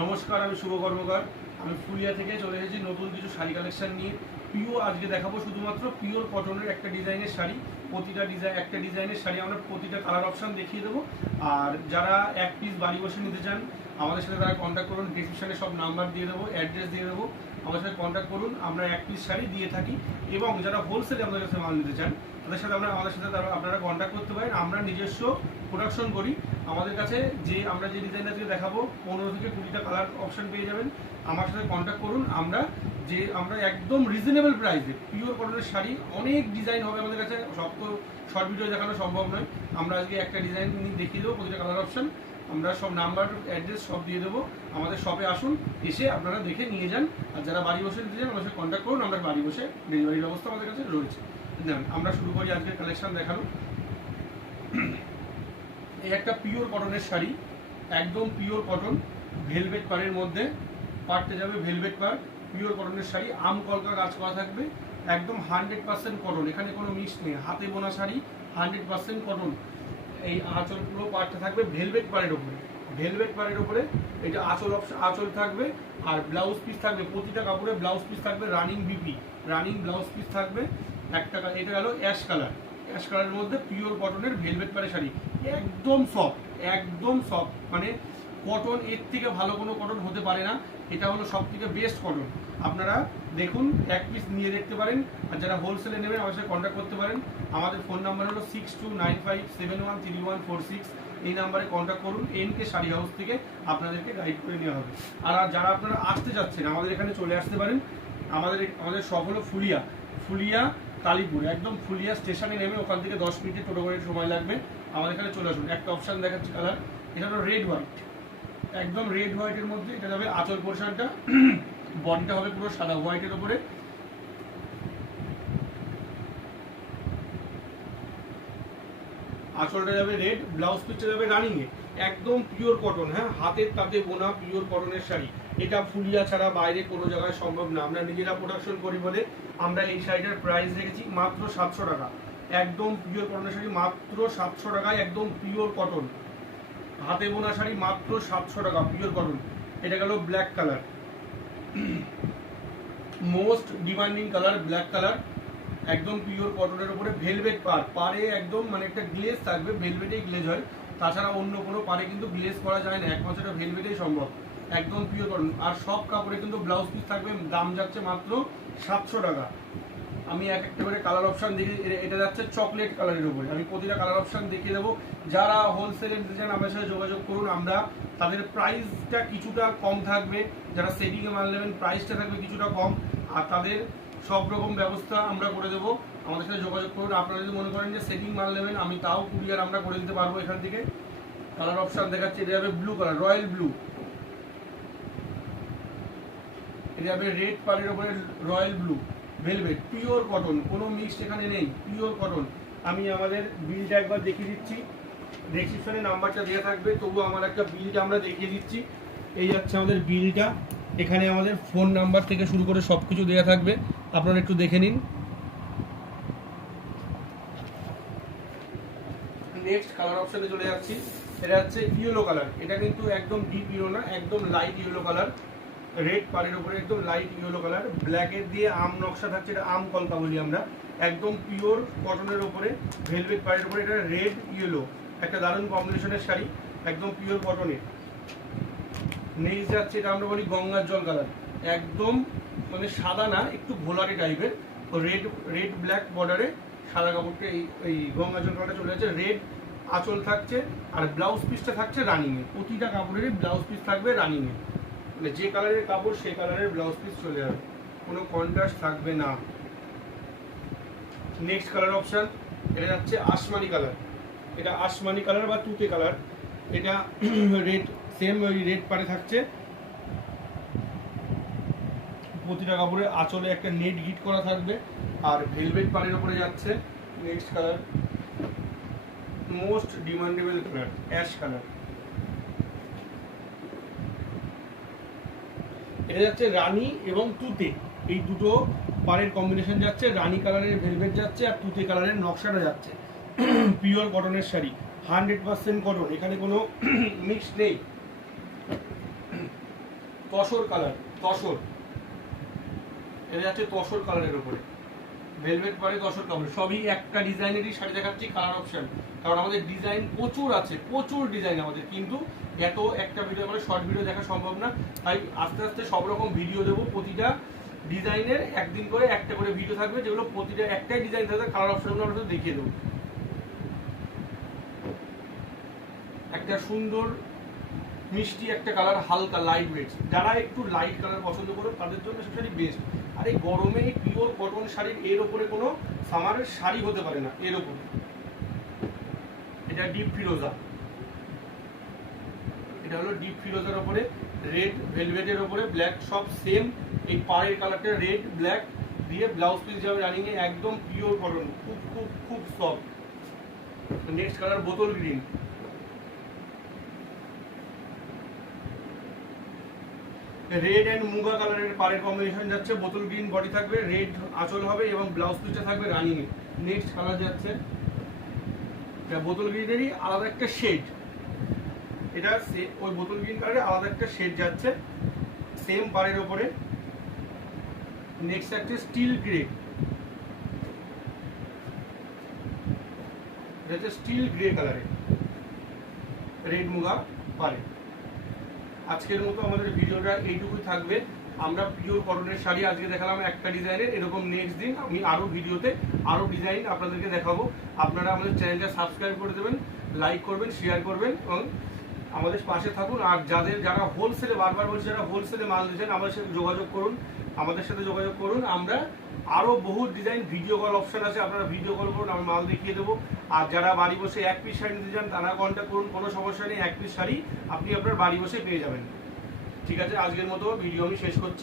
নমস্কার, আমি শুভ কর্মকার। আমি ফুলিয়া থেকে চলে এসেছি নতুন কিছু শাড়ি কালেকশন নিয়ে। পিওর আজকে দেখাবো শুধুমাত্র পিওর কটনের একটা ডিজাইনের শাড়ি। প্রতিটা একটা ডিজাইনের শাড়ি আমরা প্রতিটা কালার অপশান দেখিয়ে দেবো। আর যারা এক পিস বাড়ি বসে নিতে চান আমাদের সাথে তারা কন্ট্যাক্ট করুন। ডিসক্রিপশানে সব নাম্বার দিয়ে দেবো, অ্যাড্রেস দিয়ে দেবো, আমাদের সাথে কন্ট্যাক্ট করুন। আমরা এক পিস শাড়ি দিয়ে থাকি এবং যারা হোলসেলে আমাদের কাছে মাল নিতে চান তাদের সাথে আমাদের সাথে আপনারা কন্ট্যাক্ট করতে পারেন। আমরা নিজস্ব প্রোডাকশন করি। আমাদের কাছে আমরা যে ডিজাইন আজকে দেখাবো 15 থেকে 20টা কালার অপশন পেয়ে যাবেন। আমার সাথে কন্ট্যাক্ট করুন। আমরা একদম রিজনেবল প্রাইসে পিওর কটনের শাড়ি, অনেক ডিজাইন হবে আমাদের কাছে। সব তো শর্ট ভিডিও দেখানো সম্ভব নয়। আমরা আজকে একটা ডিজাইন দেখিয়ে দেবো, প্রতিটা কালার অপশন। আমরা সব নাম্বার, অ্যাড্রেস সব দিয়ে দেবো। আমাদের শপে আসুন, এসে আপনারা দেখে নিয়ে যান। আর যারা বাড়ি বসে নিতে চান আমাদের সাথে কন্ট্যাক্ট করুন। আমরা বাড়ি বসে ডেলিভারির ব্যবস্থা আমাদের কাছে রয়েছে। আমরা শুরু করি আজকের কালেকশন দেখানো। এই একটা পিওর কটনের শাড়ি, একদম পিওর কটন, ভেলভেট পাড়ের মধ্যে। পাড়তে যাবে ভেলভেট পাড়, পিওর কটনের শাড়ি, আম কলকা কাজ করা থাকবে, একদম 100% কটন, এখানে কোনো মিক্স নেই। হাতে বোনা শাড়ি, 100% কটন। এই আঁচল পুরো পাড়টা থাকবে ভেলভেট পাড়ের উপরে। ভেলভেট পাড়ের উপরে এটা আঁচল থাকবে। আর ব্লাউজ পিস থাকবে, প্রতিটা কাপড়ে ব্লাউজ পিস থাকবে running BP, running blouse piece থাকবে। এটা গেল অ্যাশ কালার। অ্যাশ কালারের মধ্যে পিওর কটনের ভেলভেট পাড়ের শাড়ি, একদম সফট, একদম সফট। মানে কটন এর থেকে ভালো কোনো কটন হতে পারে না। এটা হলো সব থেকে বেস্ট কটন। আপনারা দেখুন, এক পিস নিয়ে দেখতে পারেন। আর যারা হোলসেলে নেবেন আমার সাথে কন্ট্যাক্ট করতে পারেন। আমাদের ফোন নাম্বার হলো 6295713146। এই নাম্বারে কন্ট্যাক্ট করুন। এনকে শাড়ি হাউস থেকে আপনাদেরকে গাইড করে নেওয়া হবে। আর যারা আপনারা আসতে যাচ্ছেন আমাদের এখানে চলে আসতে পারেন। আমাদের শপ হলো ফুলিয়া কালীপুর, একদম ফুলিয়া স্টেশনে নেমে ওখান থেকে 10 মিনিটের টোটো করে সময় লাগবে। আমাদের এখানে চলে আসুন। একটা অপশান দেখাচ্ছি কালার, এটা হলো রেড হোয়াইট, একদম রেড হোয়াইটের মধ্যে। এটা যাবে আঁচল পোর্শনটা, বডিটা হবে পুরো সাদা হোয়াইটের উপরে। আঁচলটা যাবে রেড, ব্লাউজ পিসটা যাবে রানিং এ, একদম পিওর কটন। হ্যাঁ, হাতের তাঁতে বোনা পিওর কটনের শাড়ি। এটা ফুলিয়া ছাড়া বাইরে কোনো জায়গায় সম্ভব না। আমরা নিজেরা প্রোডাকশন করি বলে আমরা এই শাড়িটার প্রাইস রেখেছি মাত্র 700 টাকা। একদম পিওর কটনের শাড়ি মাত্র 700 টাকায়, একদম পিওর কটন হাতে বোনা শাড়ি মাত্র 700 টাকা, পিওর কটন। এটা গেল black colour, most demanding colour, black colour, একদম পিওর কটনের উপরে ভেলভেট পাড়ে একদম মানে একটা গ্লেজ থাকবে। ভেলভেটেই গ্লেজ হয়, তাছাড়া অন্য কোনো পাড়ে কিন্তু গ্লেজ করা যায় না। একমাত্র এটা ভেলভেটেই সম্ভব। একদম পিওর কটন। আর সব কাপড়ে কিন্তু ব্লাউজ পিস থাকবে। দাম যাচ্ছে মাত্র 700 টাকা। আমি একটা করে কালার অপশান দেখে, এটা যাচ্ছে চকলেট কালারের উপরে। আমি প্রতিটা কালার অপশান দেখিয়ে দেবো। যারা হোলসেলে নিতে চান আমাদের সাথে যোগাযোগ করুন। আমরা তাদের প্রাইসটা কিছুটা কম থাকবে। যারা সেটিংয়ে মাল নেবেন প্রাইসটা থাকবে কিছুটা কম। আর তাদের সব রকম ব্যবস্থা আমরা করে দেবো। আমাদের সাথে যোগাযোগ করুন। আপনারা যদি মনে করেন যে সেটিং মাল নেবেন, আমি তাও কুরিয়ার আমরা করে দিতে পারবো এখান থেকে। কালার অপশান দেখাচ্ছি, এটা যাবে ব্লু কালার, রয়্যাল ব্লু। এটা যাবে রেড পাড়ের উপরে royal blue, velvet, pure cotton, কোনো মিক্সড এখানে নেই, পিওর কটন। আমি আমাদের বিলটা একবার দেখিয়ে দিচ্ছি। ডেসক্রিপশনে নাম্বারটা দেওয়া থাকবে, তবু আমার একটা বিলটা আমরা দেখিয়ে দিচ্ছি। এই যাচ্ছে আমাদের বিলটা। এখানে আমাদের ফোন নাম্বার থেকে শুরু করে সব কিছু দেওয়া থাকবে, আপনারা একটু দেখে নিন। নেক্সট কালার অপশানে চলে যাচ্ছি। এটা হচ্ছে ইয়েলো কালার। এটা কিন্তু একদম ডিপ ইয়েলো না, একদম লাইট ইয়েলো কালার। রেড পাড়ের উপরে একদম লাইট ইয়েলো কালার, ব্ল্যাকের দিয়ে আম নকশা থাকছে। এটা আম কলকা বলি আমরা। একদম পিওর কটনের উপরে ভেলভেট পাড়ের উপরে এটা রেড ইয়েলো, একটা দারুণ কম্বিনেশনের শাড়ি, একদম পিওর কটনের। নেক্সট যাচ্ছে, এটা আমরা বলি গঙ্গার জল কালার। একদম মানে সাদা না, একটু ঘোলাটে টাইপের। রেড ব্ল্যাক বর্ডারে সাদা কাপড়টা এই গঙ্গার জল কালারটা চলে যাচ্ছে। রেড আঁচল থাকছে আর ব্লাউজ পিসটা থাকছে রানিংয়ে। প্রতিটা কাপড়েরই ব্লাউজ পিস থাকবে রানিংয়ে। মানে যে কালারের কাপড় সেই কালারের ব্লাউজ পিস চলে যাবে, কোনো কন্ট্রাস্ট থাকবে না। নেক্সট কালার অপশান, এটা যাচ্ছে আসমানি কালার। এটা আসমানি কালার বা তুতে কালার। এটা রেড, সেম ওই রেড পাড়ে থাকছে। প্রতিটা কাপড়ে আঁচলে একটা নেট গিট করা থাকবে আর ভেলভেট পাড়ের উপরে যাচ্ছে। Next colour, most demandable colour, ash colour. এটা যাচ্ছে রানী এবং তুতে, এই দুটো পাড়ের কম্বিনেশন যাচ্ছে। রানী কালারের ভেলভেট যাচ্ছে আর তুতে কালারের নকশাটা যাচ্ছে। পিওর কটনের শাড়ি, 100% কটন, এখানে কোনো মিক্স নেই। তসর কালার, তসর, এটা যাচ্ছে তসর কালারের উপরে ভেলভেট পরে তসর কালার, সবই একটা ডিজাইনেরই শাড়ি দেখাচ্ছি কালার অপশন, কারণ আমাদের ডিজাইন প্রচুর আছে, প্রচুর ডিজাইন আমাদের, কিন্তু এত একটা ভিডিও মানে শর্ট ভিডিও দেখা সম্ভব না, তাই আস্তে আস্তে সব রকম ভিডিও দেবো। প্রতিটা ডিজাইনের একদিন করে একটা করে ভিডিও থাকবে, যেগুলো প্রতিটা একটাই ডিজাইন থাকবে, কালার অপশনগুলো আমরা দেখিয়ে দেবো। একটা সুন্দর মিষ্টি একটা কালার, হালকা লাইট ওয়েট, যারা একটু লাইট কালার পছন্দ করো তাদের জন্য শাড়ি বেস্ট। আর এই গরমে পিওর কটন শাড়ির এর ওপরে কোনো সামারের শাড়ি হতে পারে না, এর ওপরে। এটা ডিপ ফিরোজা, এটা হলো ডিপ ফিরোজার ওপরে রেড ভেলভেটের ওপরে ব্ল্যাক, সব সেম। এই পাড়ের কালারটা রেড ব্ল্যাক দিয়ে ব্লাউজ পিস যাবে রানিং এ, একদম পিওর কটন, খুব খুব খুব সফট। নেক্সট কালার বোতল গ্রিন, রেড এন্ড মুগা কালারের পাড়ের কম্বিনেশন যাচ্ছে, বোতল গ্রিন বডি থাকবে, রেড আঁচল হবে এবং ব্লাউজ পিসটা থাকবে রানিং এ। নেক্সট কালার যাচ্ছে এটা বোতল গ্রিনেরই আলাদা একটা শেড, এটা ওই বোতল গ্রিন কালারের আলাদা একটা শেড যাচ্ছে সেম পাড়ের ওপরে। নেক্সট একটা স্টিল গ্রে, এটা হচ্ছে স্টিল গ্রে কালারে রেড মুগা পাড়ে। আজকের মতো আমাদের ভিডিওটা এইটুকুই থাকবে। আমরা পিওর কটনের শাড়ি আজকে দেখালাম একটা ডিজাইনের, এরকম নেক্সট দিন আমি আরো ভিডিওতে আরো ডিজাইন আপনাদেরকে দেখাবো। আপনারা আমাদের চ্যানেলটা সাবস্ক্রাইব করে দেবেন, লাইক করবেন, শেয়ার করবেন এবং আমাদের পাশে থাকুন। আর যারা হোলসেলে, বারবার বলছি, যারা হোলসেলে মাল দিচ্ছেন আমাদের সাথে যোগাযোগ করুন, আমাদের সাথে যোগাযোগ করুন। আমরা আরো বহু ডিজাইন ভিডিও কল অপশন আছে, আপনারা ভিডিও কল করুন, আমি মাল দেখিয়ে দেবো। আর যারা বাড়ি বসে এক পিস শাড়ি নিতে চান তারা কন্ট্যাক্ট করুন, কোনো সমস্যা নেই, এক পিস শাড়ি আপনি আপনার বাড়ি বসে পেয়ে যাবেন। ঠিক আছে, আজকের মতো ভিডিও আমি শেষ করছি।